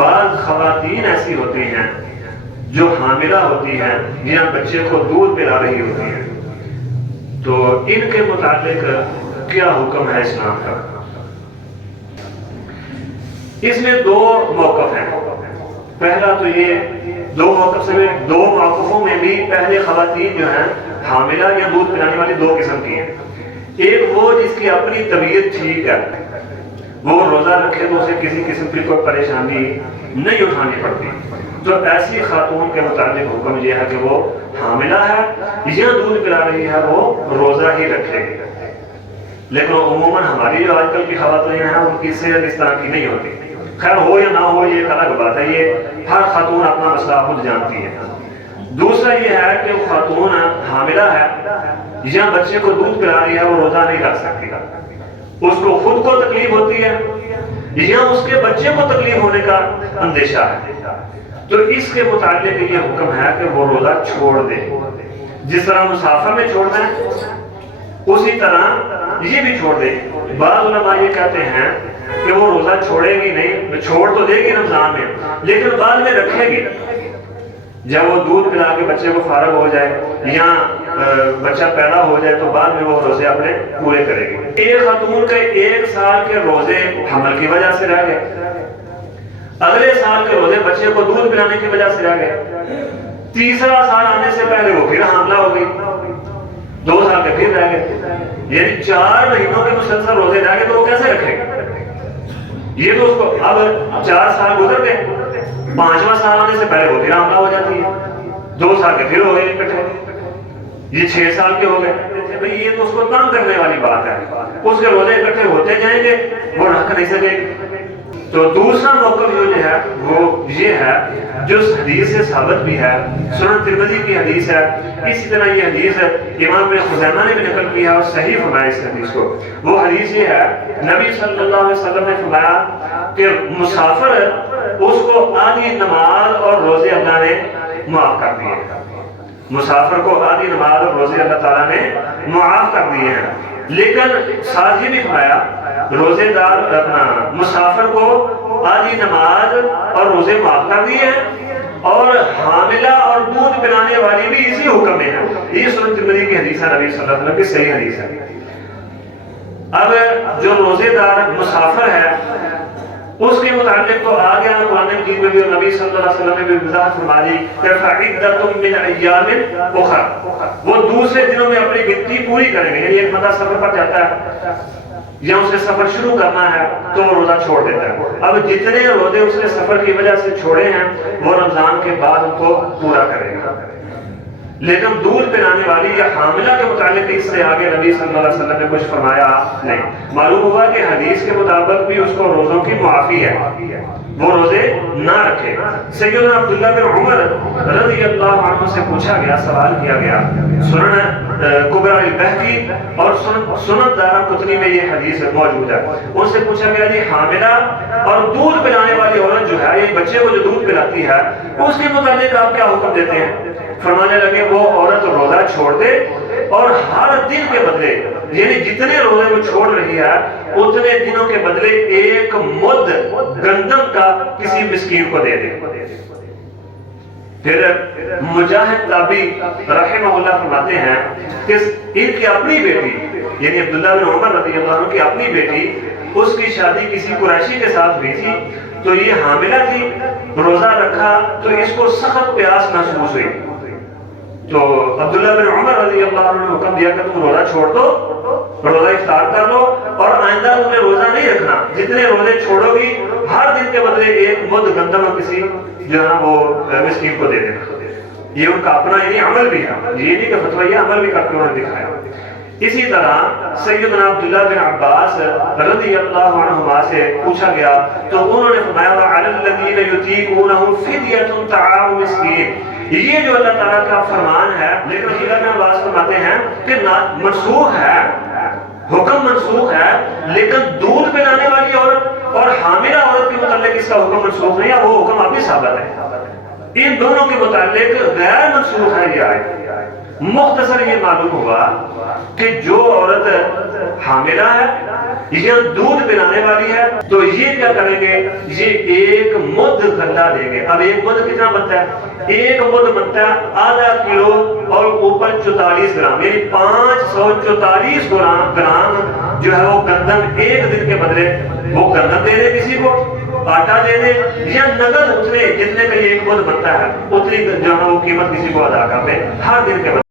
بعض خواتین ایسی ہوتی ہیں جو حاملہ ہوتی ہیں یا بچے کو دودھ پلا رہی ہوتی ہیں، تو ان کے متعلق کیا حکم ہے اسلام کا؟ اس میں دو موقف ہیں۔ پہلا تو یہ دو موقفوں میں بھی پہلے خواتین جو ہیں حاملہ یا دودھ پلانے والی دو قسم کی ہیں۔ ایک وہ جس کی اپنی طبیعت ٹھیک ہے، وہ روزہ رکھے تو اسے کسی قسم کی کوئی پریشانی نہیں اٹھانی پڑتی، تو ایسی خاتون کے متعلق حکم یہ ہے کہ وہ حاملہ ہے یا دودھ پلا رہی ہے وہ روزہ ہی رکھے گی۔ لیکن عموماً ہماری جو آج کل کی خواتین ہیں ان کی صحت اس طرح کی نہیں ہوتی۔ خیر ہو یا نہ ہو یہ ایک الگ بات ہے، یہ ہر خاتون اپنا مسئلہ خود جانتی ہے۔ دوسرا یہ ہے کہ وہ خاتون حاملہ ہے یا بچے کو دودھ پلا رہی ہے، وہ روزہ نہیں رکھ سکتی، اس کو خود کو تکلیف ہوتی ہے یا اس کے بچے کو تکلیف ہونے کا اندیشہ ہے، تو اس کے متعلق یہ حکم ہے کہ وہ روزہ چھوڑ دے۔ جس طرح مسافر میں چھوڑنا ہے اسی طرح یہ بھی چھوڑ دے۔ بعض علماء یہ کہتے ہیں کہ وہ روزہ چھوڑے گی نہیں، چھوڑ تو دے گی رمضان میں لیکن بعد میں رکھے گی، جب وہ دودھ پلا کے بچے کو فارغ ہو جائے یا بچہ پیدا ہو جائے تو بعد میں وہ روزے اپنے پورے کرے گی۔ ایک خاتون کے 1 سال کے روزے حمل کی وجہ سے رہ گئے، اگلے سال کے روزے بچے کو دودھ پلانے کی وجہ سے رہ گئے، تیسرا سال آنے سے پہلے وہ پھر حاملہ ہو گئی، 2 سال کے پھر رہ گئے، یعنی 4 مہینوں کے مسلسل روزے رہ گئے، تو وہ کیسے رکھے گا؟ یہ تو اس کو اب 4 سال گزر گئے، 5واں سال آنے سے پہلے وہ پھر حاملہ ہو جاتی ہے، 2 سال کے پھر ہو گئے اکٹھے، یہ 6 سال کے ہو گئے۔ بھئی یہ تو اس کو تنگ کرنے والی بات ہے، اس کے روزے اکٹھے ہوتے جائیں گے، وہ رکھ نہیں سکے گی۔ تو دوسرا موقف جو ہے وہ یہ ہے جو اس حدیث سے ثابت بھی ہے، سنن ترمذی کی حدیث ہے، اسی طرح یہ حدیث امام ابن خزیمہ نے بھی نقل کیا اور صحیح فرمایا اس حدیث کو۔ وہ حدیث یہ ہے، نبی صلی اللہ علیہ وسلم نے فرمایا کہ مسافر اس کو آدھی نماز اور روزے اللہ نے معاف کر دیے، مسافر کو آدھی نماز اور روزے اللہ تعالیٰ نے معاف کر دیے ہیں، لیکن ساتھ یہ بھی فرمایا روزے دار اپنا مسافر کو آدھی نماز اور روزے معاف کر دیے ہیں، اور حاملہ اور دودھ پلانے والی بھی اسی حکم میں ہے۔ یہ سنن ترمذی کی حدیث ہے، نبی صلی اللہ علیہ وسلم کی صحیح حدیث ہے۔ اب جو روزے دار مسافر ہے اس کے متعلق تو آ گیا قرآن مجید میں بھی، اور نبی صلی اللہ علیہ وسلم نے بھی وضاحت فرما دی کہ فعدۃ من ایام اخر، وہ دوسرے دنوں میں اپنی گنتی پوری کریں گے۔ یعنی ایک بندہ سفر پر جاتا ہے یا اسے سفر شروع کرنا ہے تو وہ روزہ چھوڑ دیتا ہے، اب جتنے روزے اس نے سفر کی وجہ سے چھوڑے ہیں وہ رمضان کے بعد ان کو پورا کرے گا۔ لیکن دودھ پلانے والی یا حاملہ کے متعلق اس سے آگے نبی صلی اللہ علیہ وسلم نے کچھ فرمایا نہیں۔ معلوم ہوا کہ حدیث کے مطابق بھی اس کو روزوں کی معافی ہے، وہ روزے نہ رکھے۔ سیدنا عبداللہ بن عمر رضی اللہ عنہ سے پوچھا گیا، سوال کیا گیا، سنن کبری البہقی اور سنن دارقطنی میں یہ حدیث موجود ہے، ان سے پوچھا گیا جی حاملہ اور دودھ پلانے والی عورت جو ہے، یہ بچے کو جو دودھ پلاتی ہے، اس کے متعلق آپ کیا حکم دیتے ہیں؟ فرمانے لگے وہ عورت روزہ چھوڑ دے اور ہر دن کے بدلے، یعنی جتنے روزے وہ چھوڑ رہی ہے اتنے دنوں کے بدلے 1 مد گندم کا کسی مسکین کو دے دے۔ پھر مجاہد تابعی رحمہ اللہ فرماتے ہیں کہ ان کی اپنی بیٹی، یعنی عبداللہ بن عمر رضی اللہ عنہ کی اپنی بیٹی، اس کی شادی کسی قریشی کے ساتھ ہوئی تھی، تو یہ حاملہ تھی، روزہ رکھا تو اس کو سخت پیاس محسوس ہوئی، تو عبداللہ بن عمر رضی اللہ عنہ نے حکم دیا کہ تم روزہ چھوڑ دو، روزہ افطار کر لو اور آئندہ تمہیں روزہ نہیں رکھنا، جتنے روزے چھوڑو گی ہر دن کے بدلے 1 مد گندم کسی جو ہے وہ مسکین کو دے دینا۔ یہ ان کا اپنا یعنی عمل بھی ہے، یہ نہیں کہ فتویٰ، یہ عمل بھی کر کے انہوں نے دکھایا۔ اسی طرح سیدنا عبداللہ بن عباس رضی اللہ عنہما سے پوچھا گیا تو انہوں نے فرمایا وَعَلَى الَّذِينَ يُطِيقُونَهُ فِدْيَةٌ طَعَامُ مِسْكِينٍ، یہ جو اللہ تعالیٰ کا فرمان ہے، لیکن عبداللہ بن عباس فرماتے ہیں کہ منسوخ ہے، حکم منسوخ ہے، لیکن دودھ پلانے والی عورت اور حاملہ عورت کے متعلق اس کا حکم منسوخ نہیں ہے، وہ حکم ابھی ثابت ہے۔ ان دونوں کے متعلق غیر منسوخ ہے یہ آیت۔ مختصر یہ معلوم ہوا کہ جو عورت حاملہ ہے یہ دودھ پلانے والی ہے، تو یہ کیا کریں گے، یہ ایک مد گندا دیں گے۔ اب ایک مد کتنا بنتا ہے، ایک مد بنتا ہے آدھا کلو اور اوپر 44 گرام، یعنی 544 گرام جو ہے وہ گندم ایک دن کے بدلے وہ گندم دے دے کسی کو، آٹا دے دے، یا نقد اتنے جتنے کا یہ ایک مد بنتا ہے اتنی جو ہے وہ قیمت کسی کو ادا کر دے ہر دن کے بدلے۔